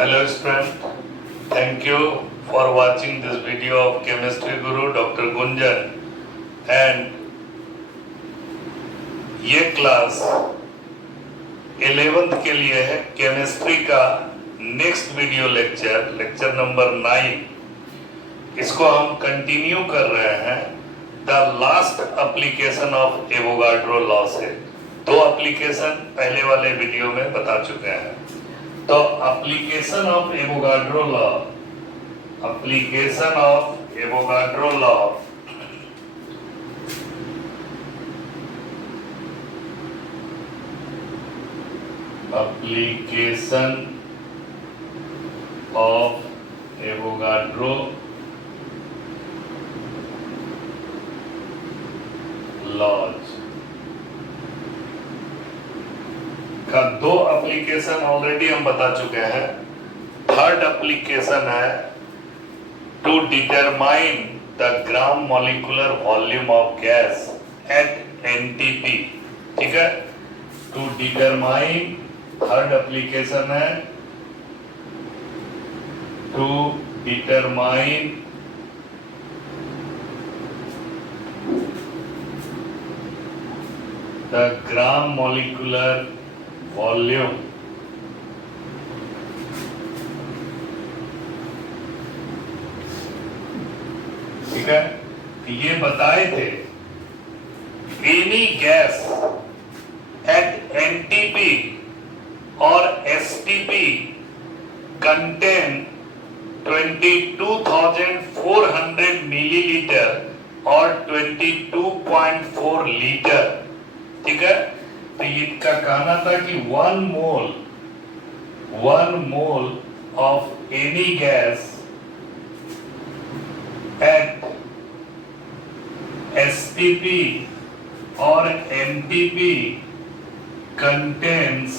Hello student, thank you for watching this video of Chemistry Guru Dr. Gunjan and ये class 11th के लिए है chemistry का next video lecture number 9। इसको हम कंटिन्यू कर रहे हैं the last application of Avogadro law से। दो एप्लीकेशन पहले वाले वीडियो में बता चुके हैं। तो application of Avogadro law, application of Avogadro law application of Avogadro laws का दो एप्लीकेशन ऑलरेडी हम बता चुके हैं। थर्ड एप्लीकेशन है to determine the gram molecular volume of gas at NTP. ठीक है, टू डिटरमाइन थर्ड एप्लीकेशन है to determine the gram molecular volume ठीक है। ये बताए थे any gas at NTP or STP contain 22,400 milliliter or 22.4 litre. ठीक है, तो इसका कहना था कि 1 mole of any gas at STP or NTP contains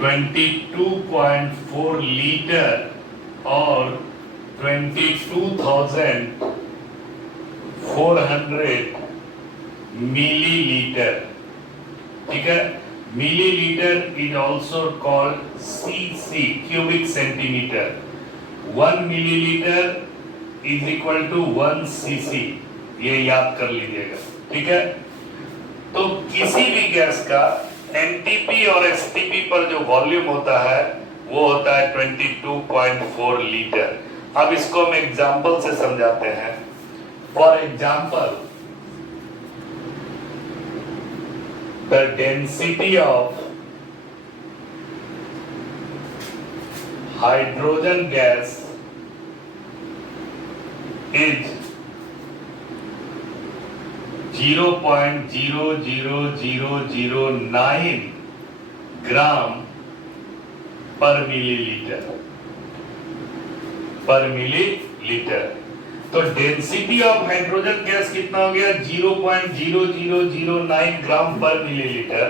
22.4 liter or 22,400 milliliter। ठीक है, milliliter is also called cc, cubic centimeter। 1 milliliter is equal to 1 cc, ये याद कर लीजिएगा। ठीक है, तो किसी भी गैस का एनटीपी और एसटीपी पर जो वॉल्यूम होता है वो होता है 22.4 लीटर। अब इसको हम एग्जांपल से समझाते हैं। For example, the density of hydrogen gas is 0.00009 ग्राम पर मिलीलीटर। तो डेंसिटी ऑफ हाइड्रोजन गैस कितना हो गया? 0.0009 ग्राम पर मिलीलीटर।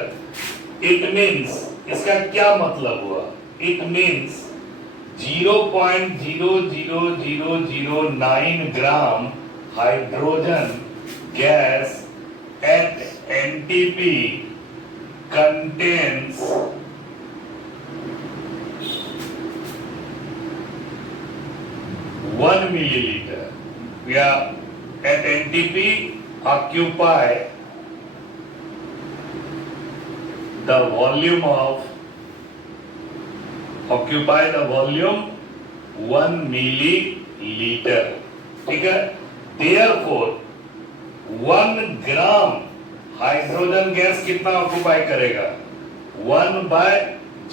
इट मींस, इसका क्या मतलब हुआ? It means 0.00009 gram hydrogen gas at NTP contains 1 milliliter. We are at NTP occupy the volume 1 milliliter। ठीक है, therefore 1 ग्राम हाइड्रोजन गैस कितना ऑक्यूपाई करेगा? 1 by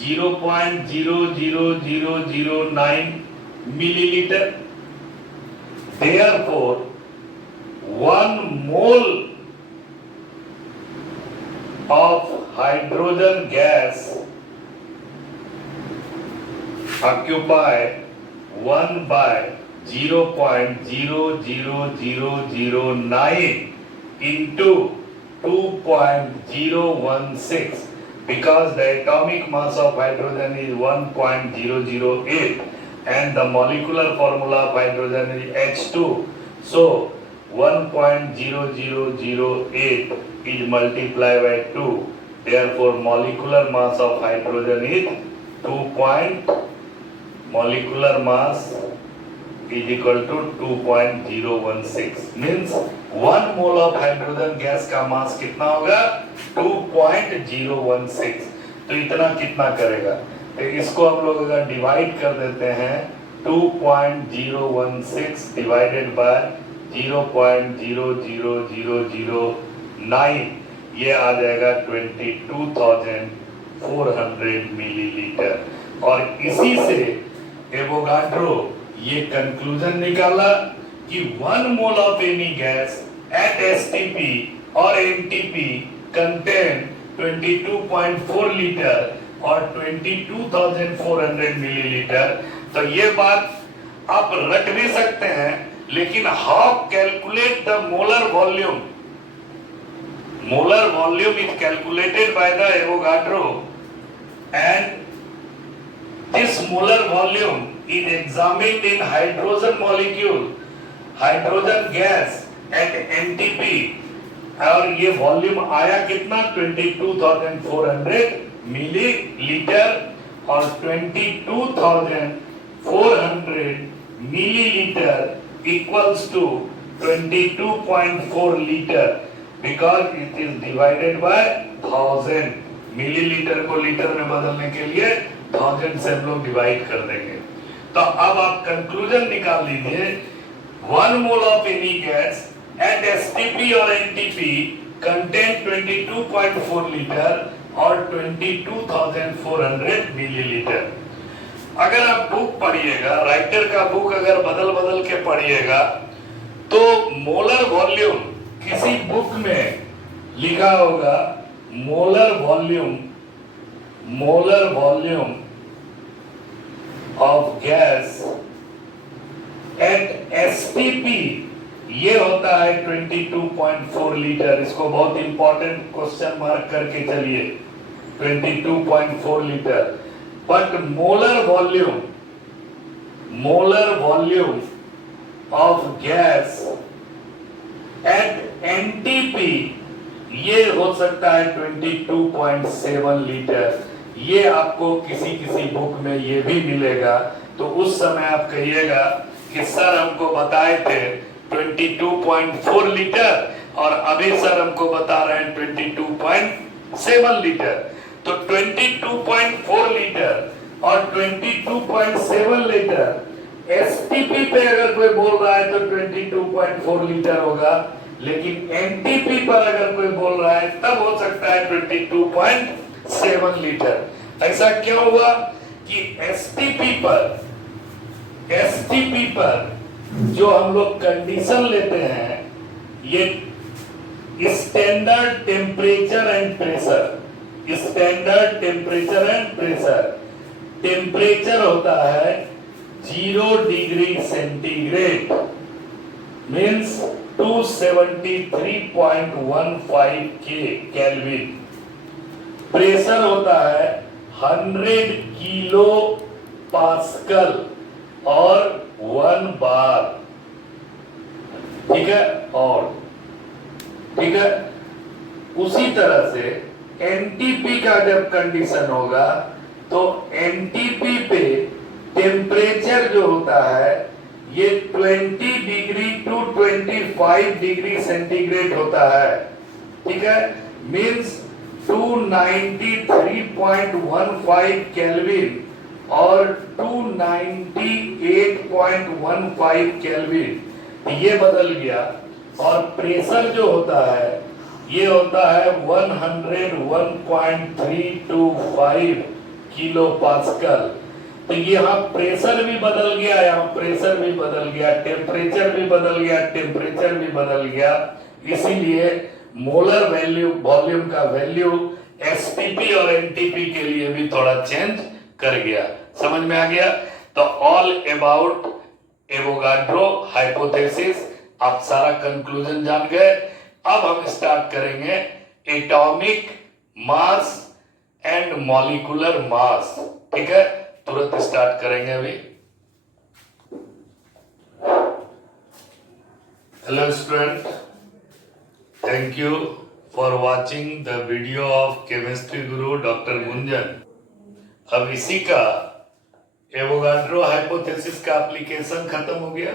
0.00009 millilitre. Therefore 1 mole of hydrogen gas occupy 1 by 0.00009 into 2.016 because the atomic mass of hydrogen is 1.008 and the molecular formula of hydrogen is H2. So 1.0008 is multiplied by 2 therefore molecular mass of hydrogen is 2. Molecular mass is equal to 2.016, means 1 mole of hydrogen gas का मास कितना होगा 2.016। तो इतना कितना करेगा, तो इसको हम लोग अगर डिवाइड कर देते हैं 2.016 डिवाइडेड बाय 0.00009, ये आ जाएगा 22,400 मिलीलीटर। और इसी से एवोगाड्रो ये कंक्लूजन निकाला कि 1 mole of any gas at STP और एनटीपी कंटेन 22.4 लीटर और 22,400 मिलीलीटर। तो ये बात आप रख भी सकते हैं, लेकिन how calculate the molar volume? Molar volume is calculated by the Avogadro, and this molar volume is examined in hydrogen molecule, hydrogen gas at NTP, और ये वॉल्यूम आया कितना 22,400 मिलीलीटर, और 22,400 millilitre equals to 22.4 litre, because it is divided by 1000। Millilitre को litre में बदलने के लिए 1000 से हम लोग डिवाइड कर देंगे। तो अब आप कंक्लूजन निकाल लीजिए, 1 mole of any gas at STP और एनटीपी कंटेन 22.4 लीटर और 22,400 मिलीलीटर। अगर आप बुक पढ़िएगा, राइटर का बुक अगर बदल बदल के पढ़िएगा, तो मोलर वॉल्यूम किसी बुक में लिखा होगा molar volume of gas eight STP, ये होता है 22.4 लीटर। इसको बहुत इंपॉर्टेंट क्वेश्चन मार्क करके चलिए, 22.4 litre. But molar volume of gas at NTP, ये हो सकता है 22.7 लीटर। ये आपको किसी बुक में ये भी मिलेगा। तो उस समय आप कहिएगा कि सर हमको बताए थे 22.4 लीटर और अभी सर हमको बता रहे हैं 22.7 लीटर। तो 22.4 लीटर और 22.7 लीटर एसटीपी पे अगर कोई बोल रहा है तो 22.4 लीटर होगा, लेकिन एनटीपी पर अगर कोई बोल रहा है तब हो सकता है 22.7 लीटर। ऐसा क्यों हुआ कि एसटीपी पर जो हम लोग कंडीशन लेते हैं, ये standard temperature and pressure, temperature होता है 0 degree centigrade, means 273.15 kelvin. Pressure होता है 100 किलो पास्कल और 1 बार। ठीक है, और ठीक है, उसी तरह से एनटीपी का जब कंडीशन होगा तो एनटीपी पे टेम्परेचर जो होता है ये 20 डिग्री टू 25 डिग्री सेंटीग्रेड होता है। ठीक है, मीन्स 293.15 केल्विन और 298.15 केल्विन, ये बदल गया। और प्रेशर जो होता है ये होता है 101.325 किलो पास्कल। तो यहाँ प्रेशर भी बदल गया, यहाँ प्रेशर भी बदल गया, टेम्परेचर भी बदल गया, इसीलिए मोलर वॉल्यूम का वैल्यू एसटीपी और एनटीपी के लिए भी थोड़ा चेंज कर गया। समझ में आ गया? तो ऑल अबाउट एवोगाड्रो हाइपोथेसिस, आप सारा कंक्लूजन जान गए। अब हम स्टार्ट करेंगे atomic mass and molecular mass. ठीक है, तुरंत स्टार्ट करेंगे अभी। Hello student, thank you for watching the video of Chemistry Guru Dr. Gunjan. अब इसी का एवोगाड्रो हाइपोथेसिस का एप्लीकेशन खत्म हो गया।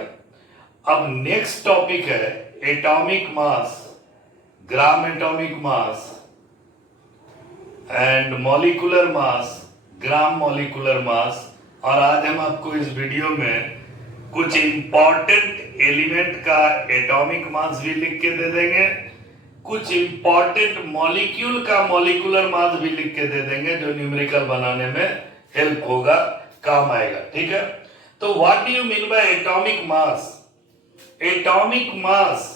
अब नेक्स्ट टॉपिक है atomic mass, gram atomic mass and molecular mass, gram molecular mass. और आज हम आपको इस वीडियो में कुछ इंपॉर्टेंट एलिमेंट का एटॉमिक मास भी लिख के दे देंगे, कुछ इंपॉर्टेंट मॉलिक्यूल का मॉलिक्यूलर मास भी लिख के दे देंगे जो न्यूमेरिकल बनाने में हेल्प होगा, काम आएगा। ठीक है, तो what do you mean by atomic mass? Atomic mass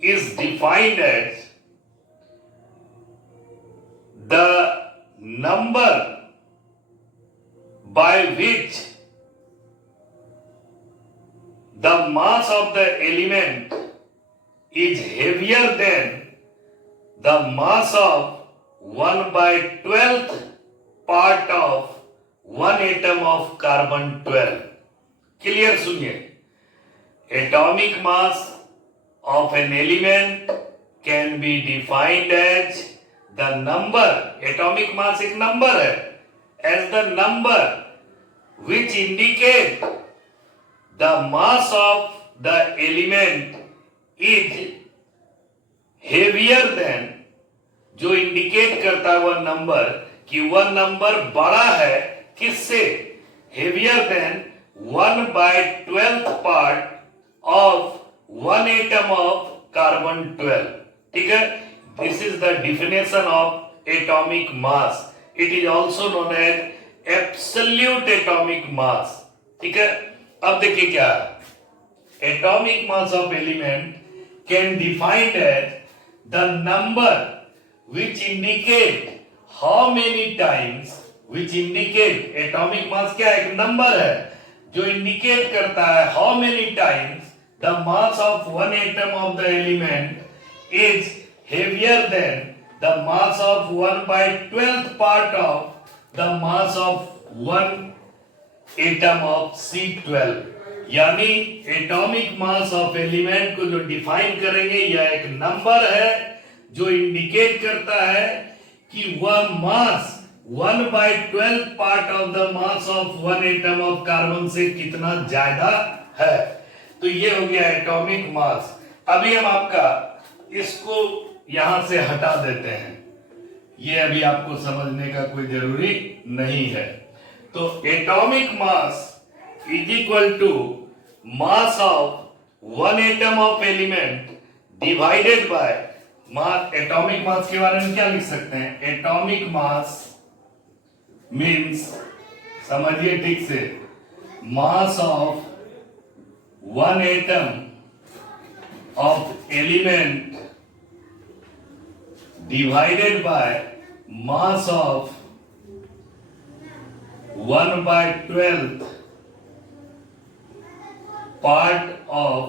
is defined as the number by which the mass of the element is heavier than the mass of 1/12th part of one atom of carbon 12. Clear? सुनिए, atomic mass of an element can be defined as the number, atomic mass एक number है, as the number which indicate the mass of the element is heavier than, जो indicate करता है वह number कि वह number बड़ा है किससे? heavier than 1/12th part of one atom of carbon 12. ठीक है, this is the definition of atomic mass. It is also known as absolute atomic mass. ठीक है, अब देखिए क्या है, atomic mass of element can defined as the number which indicate how many times, which indicate atomic mass क्या है? एक number है जो इंडिकेट करता है how many times the mass of one atom of the element is heavier than the mass of 1/12th part of the mass of one atom of C12. यानी atomic mass of element को जो define करेंगे, यह एक number है जो indicate करता है कि वह मास 1/12th part of the mass of one atom of carbon से कितना ज्यादा है। तो ये हो गया एटॉमिक मास। अभी हम आपका इसको यहां से हटा देते हैं, ये अभी आपको समझने का कोई जरूरी नहीं है। तो atomic mass is equal to mass of one atom of element divided by mass. Atomic mass के बारे में क्या लिख सकते हैं? एटॉमिक मास मीन्स, समझिए ठीक से, मास of one atom of element divided by mass of 1/12th part of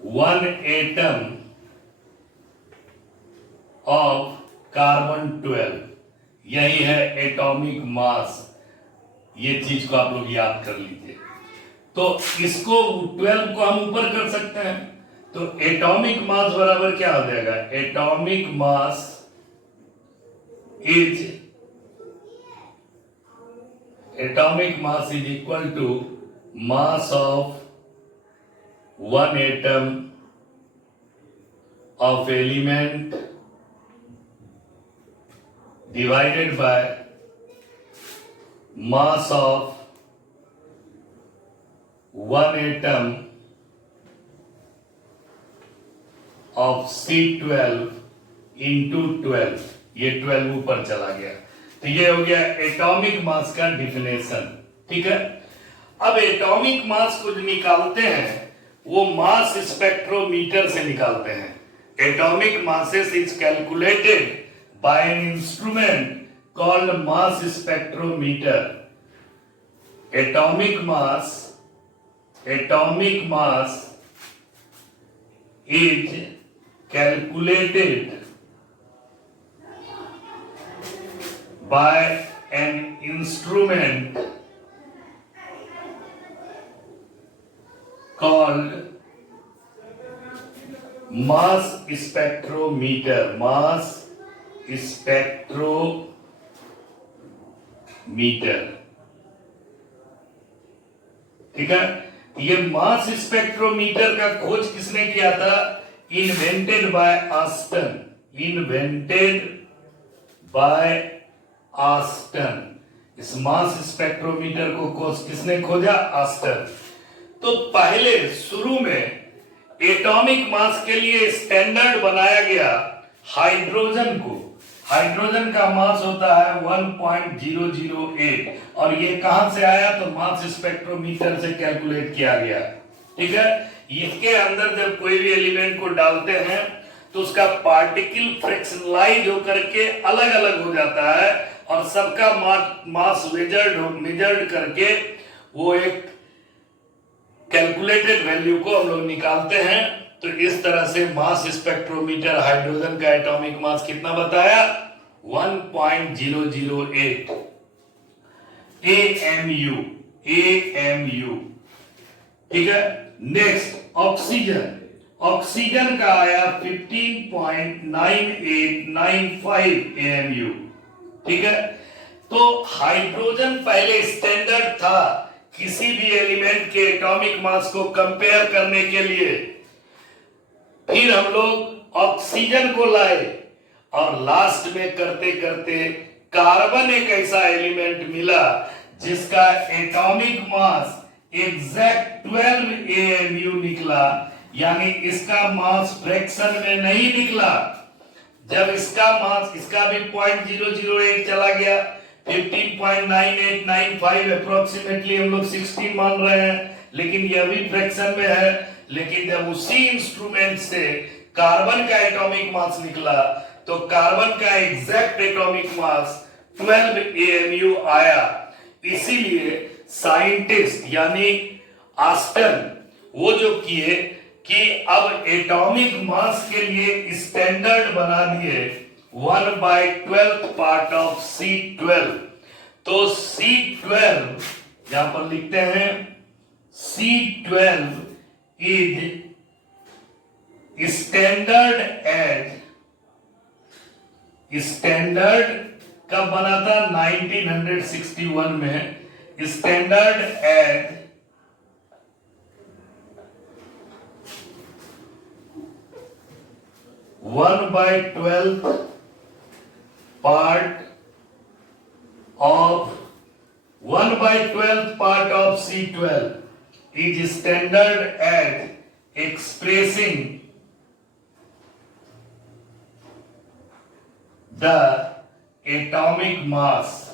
one atom of carbon 12. यही है एटॉमिक मास। ये चीज को आप लोग याद कर लीजिए। तो इसको 12 को हम ऊपर कर सकते हैं, तो एटॉमिक मास बराबर क्या हो जाएगा? Atomic mass is equal to mass of one atom of element divided by mass of one atom of C12 into 12। ये 12 ऊपर चला गया, तो ये हो गया एटॉमिक मास का डिफिनेशन। ठीक है, अब एटॉमिक मास को जो निकालते हैं वो मास स्पेक्ट्रोमीटर से निकालते हैं। Atomic masses is calculated by an instrument called mass spectrometer. Atomic mass is calculated by an instrument called mass spectrometer, mass spectrometer, ठीक है। ये मास स्पेक्ट्रोमीटर का खोज किसने किया था? Invented by Aston, invented by Aston. इस मास स्पेक्ट्रोमीटर को किसने खोजा? ऑस्टन। तो पहले शुरू में एटॉमिक मास के लिए स्टैंडर्ड बनाया गया हाइड्रोजन को। हाइड्रोजन का मास होता है 1.008 और ये कहां से आया? तो मास स्पेक्ट्रोमीटर से कैलकुलेट किया गया, ठीक है। इसके अंदर जब कोई भी एलिमेंट को डालते हैं तो उसका पार्टिकल फ्रैक्शनलाइज होकर के अलग अलग हो जाता है और सबका मास मेजर्ड करके वो एक कैलकुलेटेड वैल्यू को हम लोग निकालते हैं। तो इस तरह से मास स्पेक्ट्रोमीटर हाइड्रोजन का एटॉमिक मास कितना बताया? 1.008 AMU, AMU, ठीक है। नेक्स्ट ऑक्सीजन, ऑक्सीजन का आया 15.9895 AMU, ठीक है। तो हाइड्रोजन पहले स्टैंडर्ड था किसी भी एलिमेंट के एटॉमिक मास को कंपेयर करने के लिए। फिर हम लोग ऑक्सीजन को लाए और लास्ट में करते करते कार्बन एक ऐसा एलिमेंट मिला जिसका एटॉमिक मास एग्जैक्ट 12 AMU निकला, यानी इसका मास फ्रैक्शन में नहीं निकला। जब इसका मास, इसका भी 0.008 चला गया, 15.9895 अप्रोक्सीमेटली हम लोग 16 मान रहे हैं, लेकिन यह भी फ्रैक्शन में है। लेकिन जब उसी इंस्ट्रूमेंट से कार्बन का एटॉमिक मास निकला तो कार्बन का एग्जैक्ट एटॉमिक मास 12 AMU आया। इसीलिए साइंटिस्ट यानी ऑस्टन वो जो किए कि अब एटॉमिक मास के लिए स्टैंडर्ड बना दिए 1/12 पार्ट ऑफ C12। तो C12 यहां पर लिखते हैं, C12 is standard as, standard कब बना था? 1961 में। Standard as 1/12 part of C12 is standard at expressing the atomic mass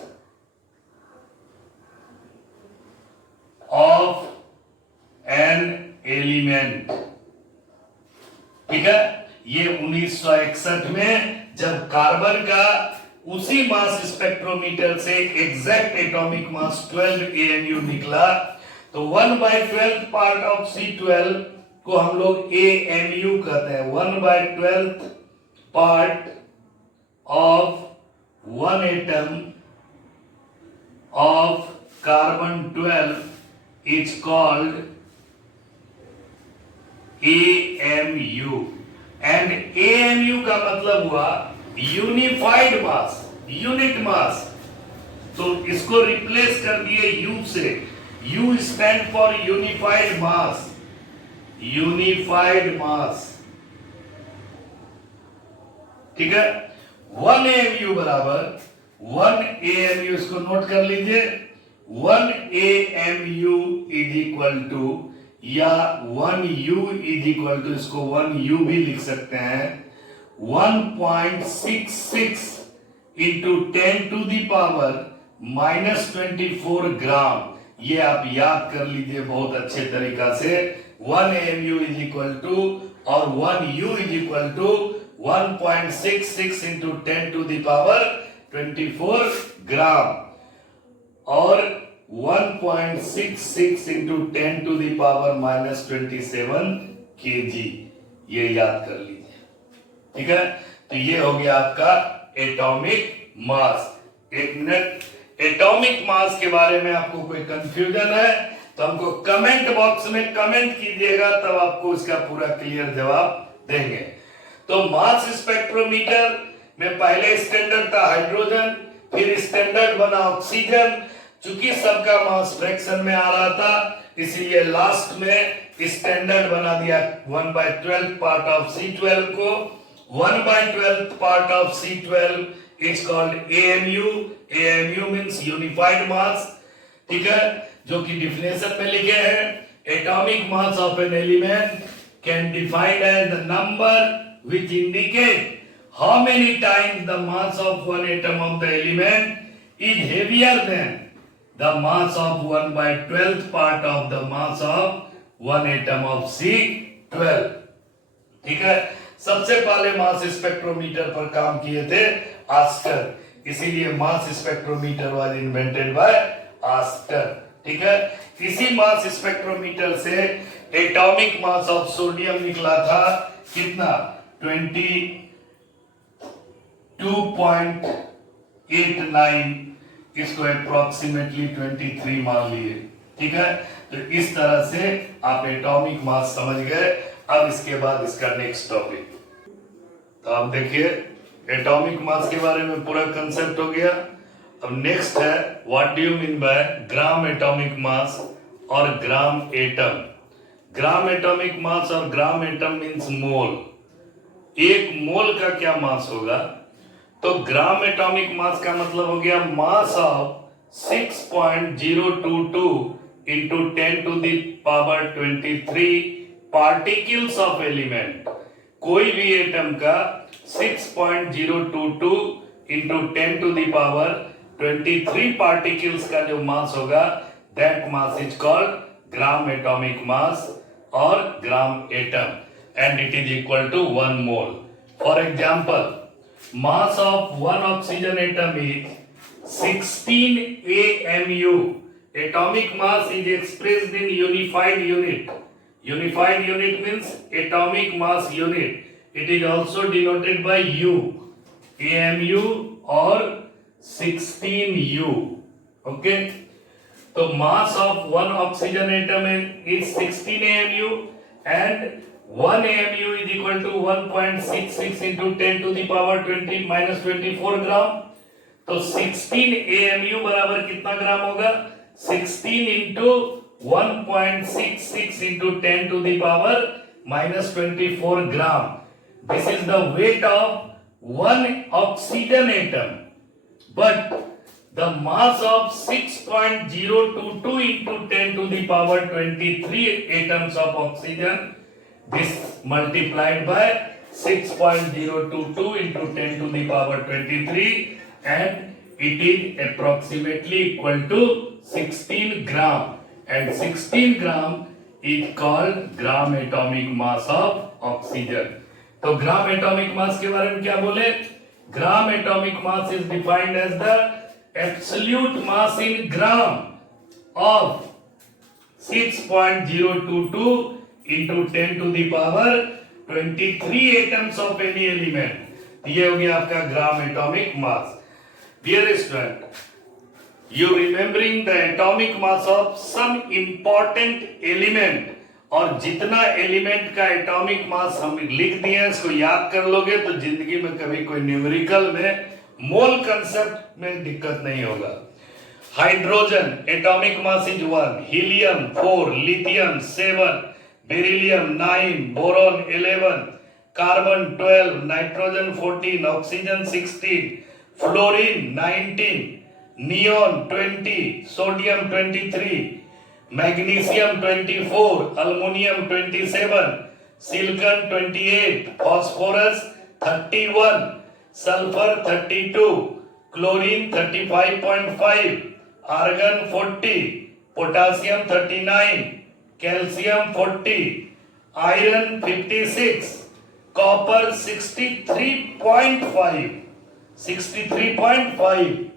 of an element, ठीक है। ये 1961 में जब कार्बन का उसी मास स्पेक्ट्रोमीटर से एग्जैक्ट एटॉमिक मास 12 AMU निकला, तो 1/12 पार्ट ऑफ C12 को हम लोग AMU कहते हैं। 1/12 part of 1 atom of carbon 12 is called AMU। And AMU का मतलब हुआ यूनिफाइड मास, यूनिट मास। तो इसको रिप्लेस कर दिए U से। U stand for unified mass, unified mass, ठीक है। 1 AMU बराबर 1 AMU, इसको नोट कर लीजिए। 1 AMU इज इक्वल टू, या 1U इज इक्वल टू, इसको 1U भी लिख सकते हैं, 1.66 इंटू 10 टू दी पावर -24 ग्राम। ये आप याद कर लीजिए बहुत अच्छे तरीका से। 1 AMU इज इक्वल टू और 1U is equal to 1.66 into 10 to the power 24 gram और 1.66 into 10 to the power -27 kg। ये याद कर लीजिए, ठीक है। तो ये हो गया आपका एटॉमिक मास। एक मिनट, एटॉमिक मास के बारे में आपको कोई कंफ्यूजन है तो हमको कमेंट बॉक्स में कमेंट कीजिएगा, तब आपको इसका पूरा क्लियर जवाब देंगे। तो मास स्पेक्ट्रोमीटर में पहले स्टैंडर्ड था हाइड्रोजन, फिर स्टैंडर्ड बना ऑक्सीजन। चूंकि सबका मास फ्रैक्शन में आ रहा था, इसीलिए लास्ट में स्टैंडर्ड बना दिया 1/12 पार्ट ऑफ C12 को। 1/12 part of C12 is called AMU। AMU means unified mass, ठीक है, जो कि डिफिनेशन में लिखे हैं, atomic mass of an element can defined as the number which indicate how many times the mass of one atom of the element is heavier than the mass of 1/12 part of the mass of one atom of C12। ठीक है, सबसे पहले मास spectrometer पर काम किए थे Aston, इसीलिए mass spectrometer was invented by Aston. ठीक है, इसी मास स्पेक्ट्रोमीटर से एटॉमिक मास ऑफ सोडियम निकला था कितना, 22.89, इसको अप्रोक्सीमेटली 23 मान लिए। ठीक है, तो इस तरह से आप एटॉमिक मास समझ गए। अब इसके बाद इसका नेक्स्ट टॉपिक, तो आप देखिए एटॉमिक मास के बारे में पूरा कंसेप्ट हो गया। अब नेक्स्ट है what do you mean bye gram atomic mass और ग्राम एटम। ग्राम एटॉमिक मास और ग्राम एटम मींस मोल। एक मोल का क्या मास होगा, तो ग्राम एटॉमिक मास का मतलब हो गया mass of 6.022 into 10 to the power 23 particles of element. कोई भी एटम का 6.022 into 10 to the power 23 particles का जो मास होगा, that mass is called gram atomic mass और gram atom, and it is equal to 1 mole. For example, mass of one oxygen atom is 16 AMU. Atomic mass is expressed in unified unit. Unified unit means atomic mass unit. It is also denoted by U. AMU or 16U. Okay. So mass of one oxygen atom is 16 AMU and 1 AMU is equal to 1.66 into 10 to the power 20 minus 24 ग्राम। तो 16 AMU बराबर कितना ग्राम होगा, 16 into 1.66 into 10 to the power minus 24 gram. This is the weight of one oxygen atom, but the mass of 6.022 into 10 to the power 23 atoms of oxygen, this multiplied by 6.022 into 10 to the power 23, and it is approximately equal to 16 gram, and 16 gram is called gram atomic mass of oxygen। तो ग्राम atomic mass के बारे में क्या बोले, gram atomic mass is defined as the absolute mass in gram of 6.022 into 10 to the power 23 atoms of any element। ये हो गया आपका gram atomic mass. Dear student, you remembering the atomic mass of some important element, और जितना element का atomic mass हम लिख दिए हैं इसको याद कर लोगे तो जिंदगी में कभी कोई न्यूमेरिकल में मोल कंसेप्ट में दिक्कत नहीं होगा। Hydrogen atomic mass is 1, helium 4, lithium 7, beryllium 9, boron 11, carbon 12, nitrogen 14, oxygen 16, fluorine 19, neon 20, sodium 23, magnesium 24, aluminium 27, silicon 28, phosphorus 31, sulphur 32, chlorine 35.5, argon 40, potassium 39, calcium 40, iron 56, copper 63.5,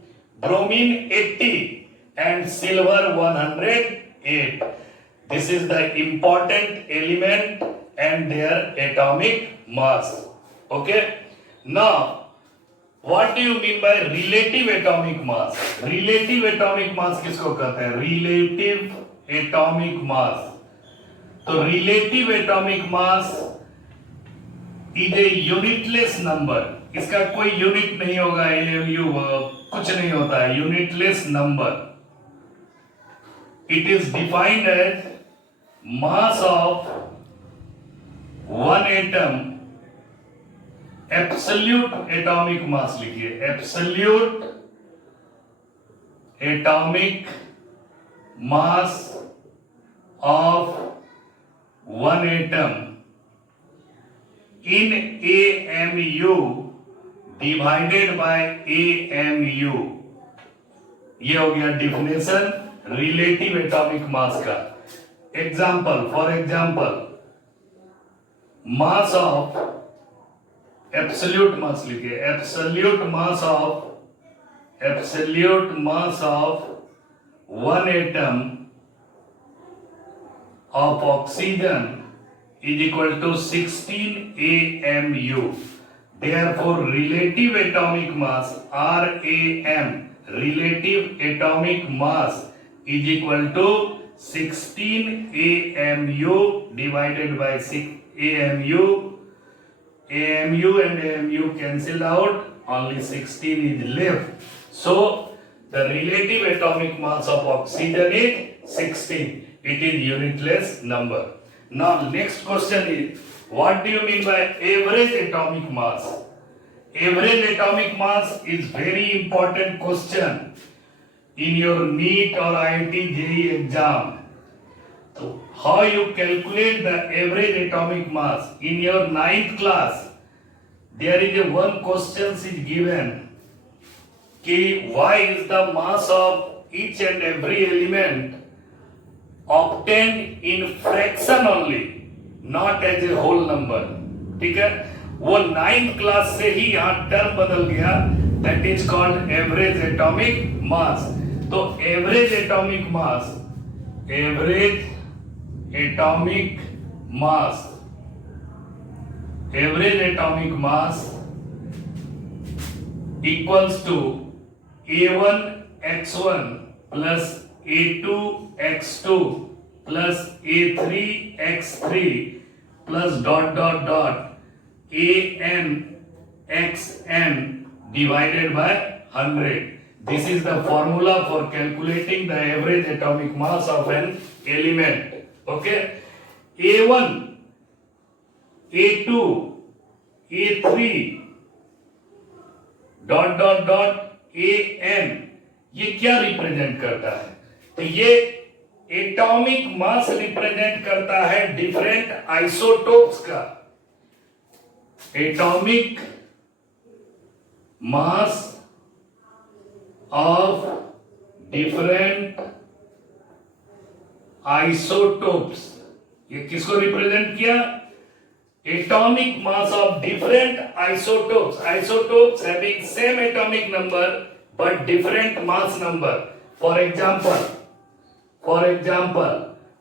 bromine 80 and silver 108। This is the important element and their atomic mass। Okay, now what do you mean by relative atomic mass? Relative atomic mass किसको कहते हैं, relative atomic mass। तो relative atomic mass is a unitless number, इसका कोई unit नहीं होगा, AMU कुछ नहीं होता है, unitless number. It is defined as mass of one atom, absolute atomic mass लिखिए, absolute atomic mass of one atom in AMU divided by AMU. ये हो गया डिफिनेशन रिलेटिव एटॉमिक मास का. Example, for example, mass of, absolute mass लिखिए, absolute mass of one atom of oxygen is equal to 16 AMU. Therefore, relative atomic mass RAM, relative atomic mass is equal to 16 AMU divided by 6 AMU. AMU and AMU cancelled out, only 16 is left. So, the relative atomic mass of oxygen is 16. It is unitless number. Now next question is, what do you mean by average atomic mass? Average atomic mass is very important question in your NEET or IIT JEE exam. So how you calculate the average atomic mass? In your 9th class, there is a one question is given. कि why is the mass of each and every element obtained in fraction only, not as a whole number. ठीक है, वो 9th class से ही यहाँ term बदल गया, that is called average atomic mass. तो average atomic mass, average atomic mass, average atomic mass equals to A1x1 plus A2x2 plus A3x3 plus dot dot dot ANxn divided by 100. This is the formula for calculating the average atomic mass of an element. Okay, A1, A2, A3 dot dot dot AN, ये क्या represent करता है? तो ये atomic mass represent करता है different isotopes का. Atomic mass of different isotopes, ये किसको रिप्रेजेंट किया? atomic mass of different isotopes, isotopes having same atomic number but different mass number. For example,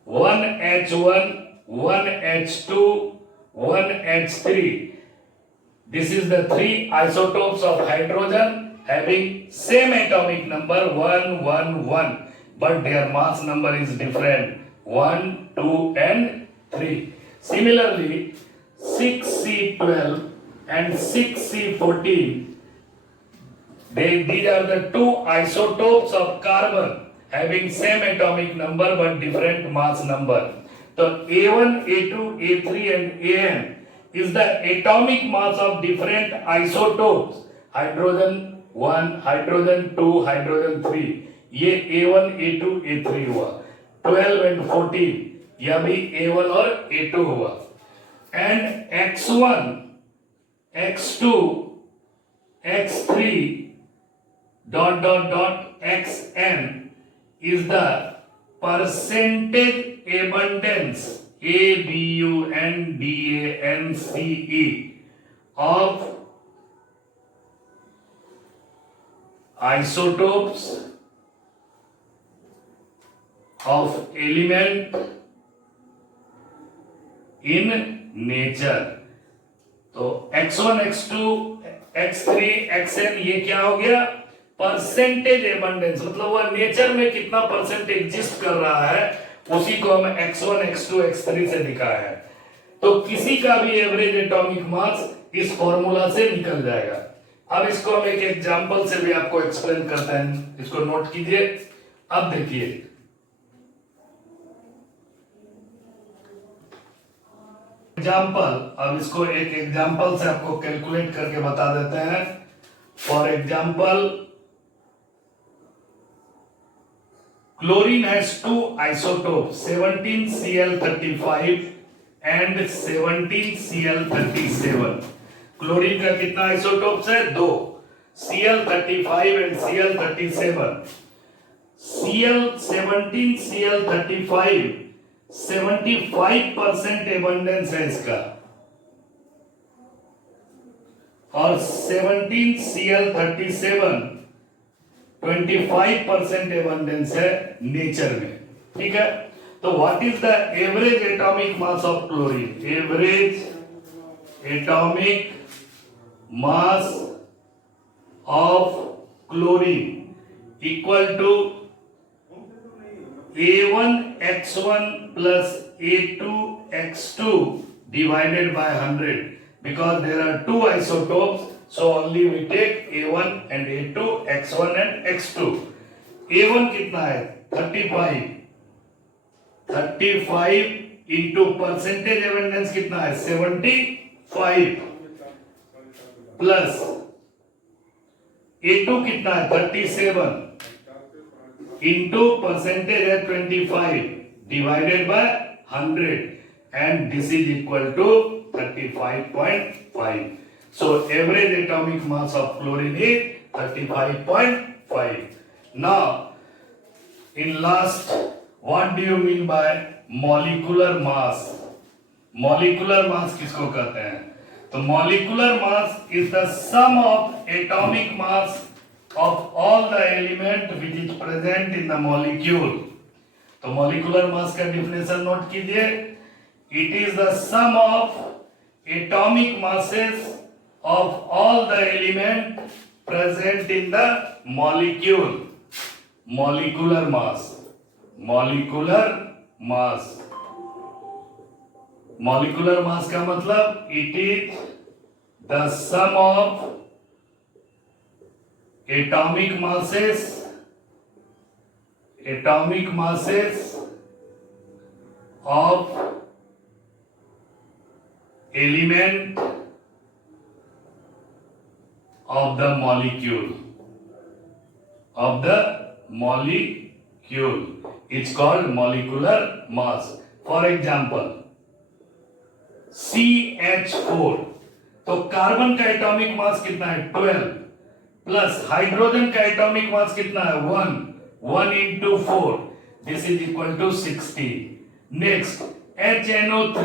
1H1, 1H2, 1H3. This is the three isotopes of hydrogen having same atomic number 1, 1, 1, but their mass number is different, 1, 2 and 3. Similarly, 6C12 and 6C14, these are the two isotopes of carbon having same atomic number but different mass number. So A1, A2, A3 and AN is the atomic mass of different isotopes. Hydrogen 1, hydrogen 2, hydrogen 3. ये A1, A2, A3 हुआ. 12 and 14, यह भी A1 और A2 हुआ. And X1, X2, X3 dot dot dot Xn is the percentage abundance, ABUNDANCE, of isotopes of element in nature. तो X1, X2, X3, Xn ये क्या हो गया? परसेंटेज एबंडेंस, मतलब वह नेचर में कितना परसेंट एग्जिस्ट कर रहा है, उसी को हम X1, X2, X3 से दिखाया है. तो किसी का भी एवरेज एटॉमिक मास इस फॉर्मूला से निकल जाएगा। अब इसको हम एक एग्जांपल से भी आपको एक्सप्लेन करते हैं, इसको नोट कीजिए। अब देखिए, एग्जांपल, अब इसको एक एग्जांपल से आपको कैलकुलेट करके बता देते हैं। For example, chlorine has two isotopes 17Cl35 and 17Cl37। Chlorine का कितना आइसोटोप्स है? दो, Cl35 and Cl37। Cl17Cl35 75% abundance है इसका, और 17Cl37 25% एबंडेंस है नेचर में। ठीक है, तो what is the average atomic mass of chlorine? Average atomic mass of chlorine equal to A1x1 plus A2x2 divided by 100, because there are two isotopes, so only we take A1 and A2, x1 and x2। A1 कितना है? 35 into percentage abundance कितना है? 75 plus A2 कितना है? 37 into percentage है 25 divided by 100, and this is equal to 35.5। So average atomic mass of chlorine is 35.5. Now, in last, what do you mean by molecular mass? Molecular mass किसको कहते हैं? तो molecular mass is the sum of atomic mass of all the element which is present in the molecule। तो molecular mass का definition note कीजिए। It is the sum of atomic masses of all the element present in the molecule। molecular mass, molecular mass, molecular mass का मतलब it is the sum of atomic masses of element of the molecule, it's called molecular mass। For example, CH4, तो carbon का atomic mass कितना है? 12 plus hydrogen का atomic mass कितना है? 1 into 4, this is equal to 16। Next HNO3,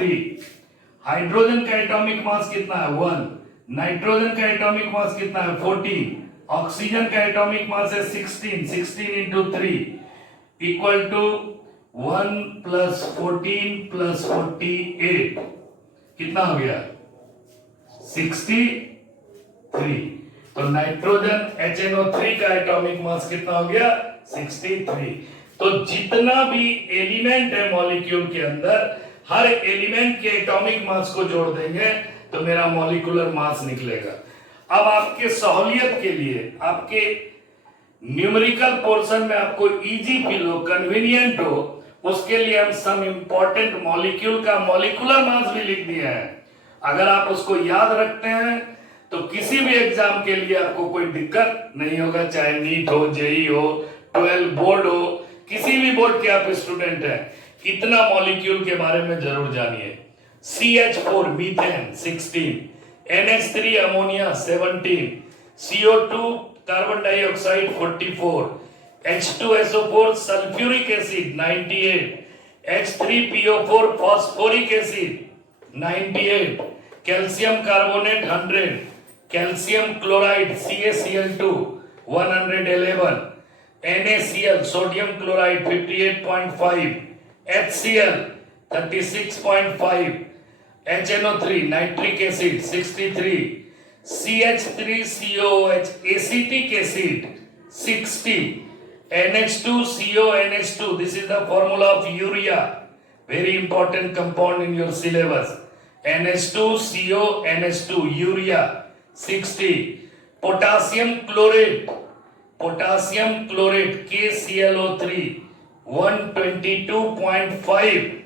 hydrogen का atomic mass कितना है? 1, नाइट्रोजन का एटॉमिक मास कितना है? 14, ऑक्सीजन का एटॉमिक मास है 16 into 3 equal to 1 plus 14 plus 48, कितना हो गया? 63। तो नाइट्रोजन HNO3 का एटॉमिक मास कितना हो गया? 63। तो जितना भी एलिमेंट है मॉलिक्यूल के अंदर, हर एलिमेंट के एटॉमिक मास को जोड़ देंगे तो मेरा मॉलिक्यूलर मास निकलेगा। अब आपके सहूलियत के लिए, आपके न्यूमेरिकल पोर्शन में आपको इजी फील हो, कन्वीनियंट हो, उसके लिए हम सम इंपॉर्टेंट मॉलिक्यूल का मॉलिक्यूलर मास भी लिख दिया है। अगर आप उसको याद रखते हैं तो किसी भी एग्जाम के लिए आपको कोई दिक्कत नहीं होगा, चाहे नीट हो, जेई हो, 12 बोर्ड हो, किसी भी बोर्ड के आप स्टूडेंट हैं, इतना मॉलिक्यूल के बारे में जरूर जानिए। CH4 methane 16, NH3 ammonia 17, CO2 carbon dioxide 44, H2SO4 sulphuric acid 98, H3PO4 phosphoric acid 98, calcium carbonate 100, calcium chloride CaCl2 111, NaCl sodium chloride 58.5, HCl 36.5, HNO3 nitric acid 63, CH3COOH acetic acid 60, NH2CONH2, this is the formula of urea, very important compound in your syllabus, NH2CO, NH2, urea 60. Potassium chlorate, KClO3 122.5.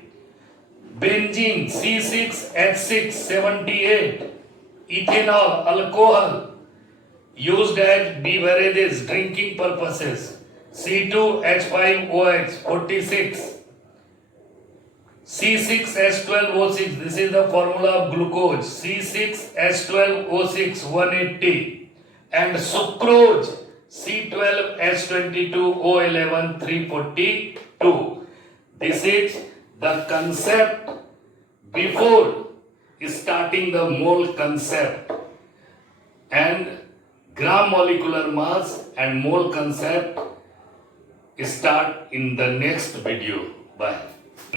Benzene C6H6 78. Ethanol, alcohol used as beverages, drinking purposes C2H5OH 46. C6H12O6, this is the formula of glucose, C6H12O6 180, and sucrose C12H22O11 342. This is the concept before starting the mole concept, and gram molecular mass and mole concept start in the next video. Bye.